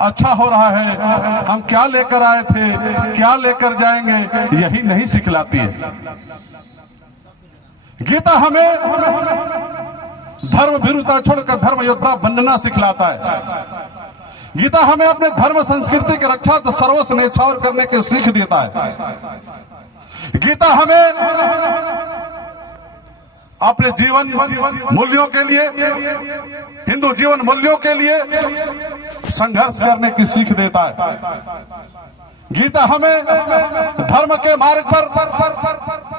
अच्छा हो रहा है, हम क्या लेकर आए थे, क्या लेकर जाएंगे, यही नहीं सिखलाती है। गीता हमें धर्म भीरुता छोड़कर धर्म योद्धा बनना सिखलाता है। गीता हमें अपने धर्म संस्कृति की रक्षा सर्वस्व न्यौछावर करने की सीख देता है। गीता हमें अपने जीवन मूल्यों के लिए, हिंदू जीवन मूल्यों के लिए संघर्ष करने की सीख देता है। गीता हमें धर्म के मार्ग पर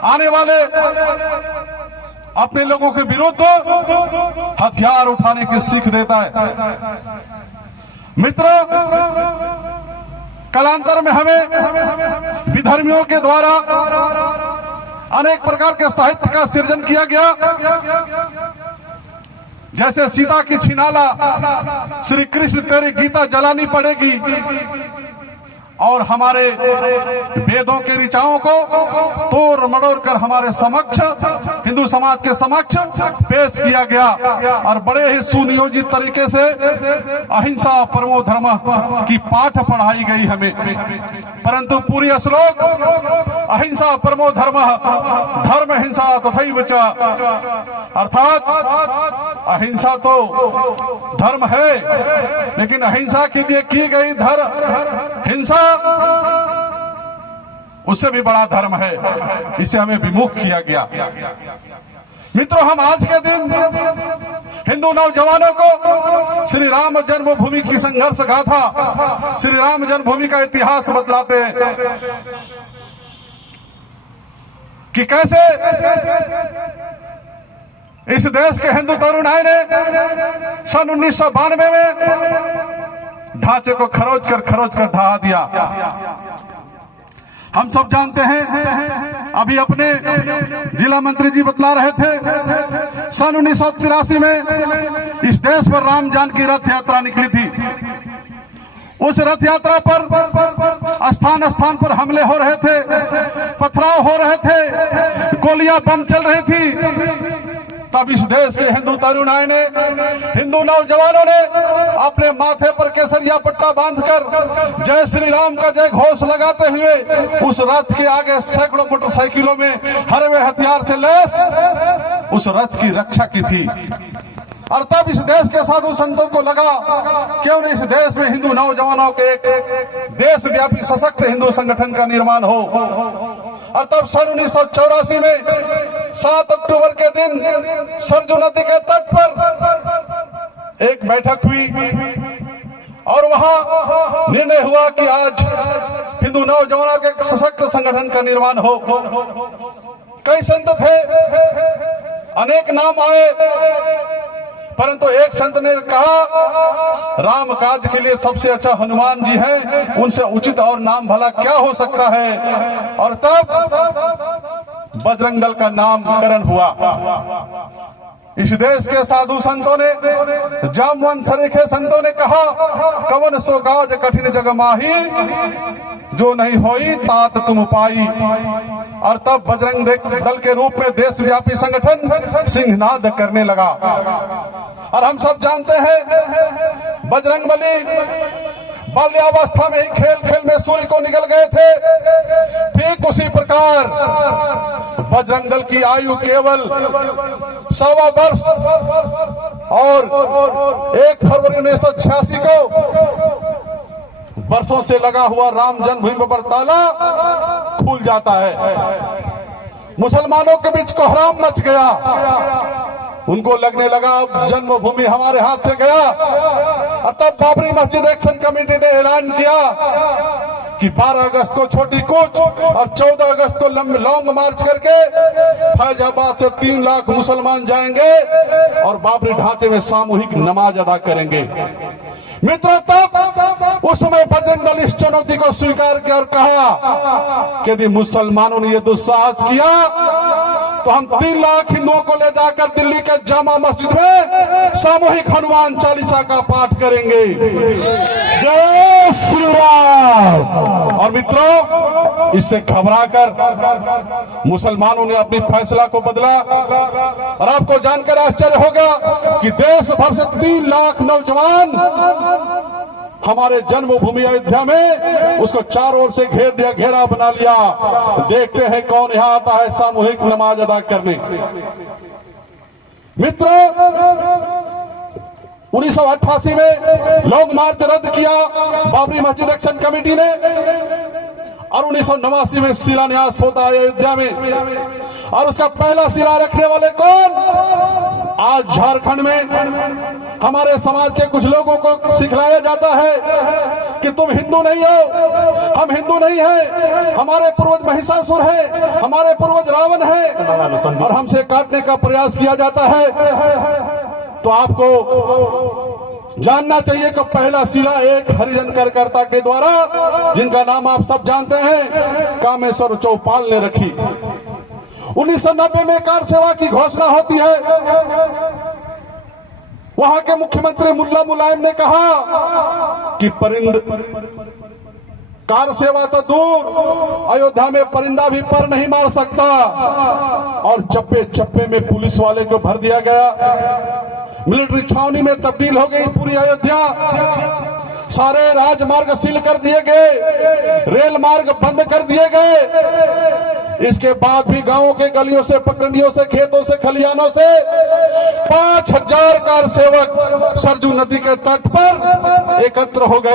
आने वाले अपने लोगों के विरुद्ध हथियार उठाने की सीख देता है। मित्रों, कालांतर में हमें विधर्मियों के द्वारा अनेक प्रकार के साहित्य का सृजन किया गया, जैसे सीता की छिनाला, श्री कृष्ण तेरी गीता जलानी पड़ेगी, और हमारे वेदों के ऋचाओं को तोड़ मड़ोड़ कर हमारे समक्ष, हिंदू समाज के समक्ष पेश किया गया, और बड़े ही सुनियोजित तरीके से अहिंसा परमो धर्म की पाठ पढ़ाई गई हमें। परंतु पूरी श्लोक अहिंसा परमो धर्म धर्म हिंसा तथैव च, अर्थात अहिंसा तो धर्म है, लेकिन अहिंसा के लिए की गई हिंसा उससे भी बड़ा धर्म है, इसे हमें विमुख किया गया। मित्रों, हम आज के दिन हिंदू नौजवानों को श्री राम जन्मभूमि की संघर्ष गाथा, श्री राम जन्मभूमि का इतिहास बतलाते हैं कि कैसे इस देश के हिंदू तरुणाई ने सन 1992 में ढांचे को खरोच कर ढहा दिया। हम सब जानते हैं, अभी अपने जिला मंत्री जी बतला रहे थे, सन 1983 में इस देश पर राम जानकी रथ यात्रा निकली थी। उस रथ यात्रा पर स्थान स्थान पर हमले हो रहे थे, पथराव हो रहे थे, गोलियां बम चल रही थी। तब इस देश के हिंदू तरुणाई ने, हिंदू नौजवानों ने अपने माथे पर केसरिया पट्टा बांधकर जय श्री राम का जय घोष लगाते हुए उस रथ के आगे सैकड़ों मोटरसाइकिलों में हरवे हथियार से लैस उस रथ की रक्षा की थी। और तब इस देश के साधु संतों को लगा क्यों नहीं इस देश में हिंदू नौजवानों के एक देशव्यापी सशक्त हिंदू संगठन का निर्माण हो। और तब सन 1984 में 7 अक्टूबर के दिन सरजू नदी के तट पर एक बैठक हुई, और वहां निर्णय हुआ कि आज हिंदू नौजवानों के एक सशक्त संगठन का निर्माण हो। कई संत थे, अनेक नाम आए, परंतु एक संत ने कहा राम काज के लिए सबसे अच्छा हनुमान जी हैं, उनसे उचित और नाम भला क्या हो सकता है। और तब बजरंग दल का नामकरण हुआ। इस देश के साधु संतों ने, जामवन सरीखे संतों ने कहा कवन सो काज कठिन जग माही, जो नहीं होई तात तुम पाई। और तब बजरंग दल के रूप में देशव्यापी संगठन सिंहनाद करने लगा। और हम सब जानते हैं बजरंग बली बाल्यावस्था में ही खेल खेल में सूर्य को निकल गए थे। ठीक उसी प्रकार बजरंग दल की आयु केवल 1.25 वर्ष, और 1 फरवरी 1986 को वर्षों से लगा हुआ राम जन्मभूमि पर ताला खुल जाता है। मुसलमानों के बीच कोहराम मच गया, उनको लगने लगा जन्मभूमि हमारे हाथ से गया। और तब बाबरी मस्जिद एक्शन कमेटी ने ऐलान किया कि 12 अगस्त को छोटी कूच और 14 अगस्त को लॉन्ग मार्च करके फैजाबाद से 3 लाख मुसलमान जाएंगे और बाबरी ढांचे में सामूहिक नमाज अदा करेंगे। मित्रों, तब उस समय बजरंग दल इस चुनौती को स्वीकार किया और कहा कि यदि मुसलमानों ने यह दुस्साहस किया तो हम 3 लाख हिंदुओं को ले जाकर दिल्ली के जामा मस्जिद में सामूहिक हनुमान चालीसा का पाठ करेंगे। जय श्री राम। और मित्रों, इससे घबराकर मुसलमानों ने अपनी फैसला को बदला। और आपको जानकर आश्चर्य होगा कि देश भर से 3 लाख नौजवान हमारे जन्मभूमि अयोध्या में उसको चारों ओर से घेर दिया, घेरा बना लिया। देखते हैं कौन यहां आता है सामूहिक नमाज अदा करने। मित्रों, 1988 में लॉन्ग मार्च रद्द किया बाबरी मस्जिद एक्शन कमेटी ने और 1989 में शिलान्यास होता है अयोध्या में। और उसका पहला शिला रखने वाले कौन? आज झारखंड में हमारे समाज के कुछ लोगों को सिखलाया जाता है कि तुम हिंदू नहीं हो, हम हिंदू नहीं हैं, हमारे पूर्वज महिषासुर हैं, हमारे पूर्वज रावण हैं और हमसे काटने का प्रयास किया जाता है। तो आपको जानना चाहिए कि पहला शिला एक हरिजन कार्यकर्ता के द्वारा, जिनका नाम आप सब जानते हैं, कामेश्वर चौपाल ने रखी। 1990 में कार सेवा की घोषणा होती है। वहां के मुख्यमंत्री मुल्ला मुलायम ने कहा कि कार सेवा तो दूर, अयोध्या में परिंदा भी पर नहीं मार सकता। और चप्पे चप्पे में पुलिस वाले को भर दिया गया, मिलिट्री छावनी में तब्दील हो गई पूरी अयोध्या। सारे राजमार्ग सील कर दिए गए, रेल मार्ग बंद कर दिए गए। इसके बाद भी गांवों के गलियों से, पगडंडियों से, खेतों से, खलिहानों से 5000 कार सेवक सरजू नदी के तट पर एकत्र हो गए।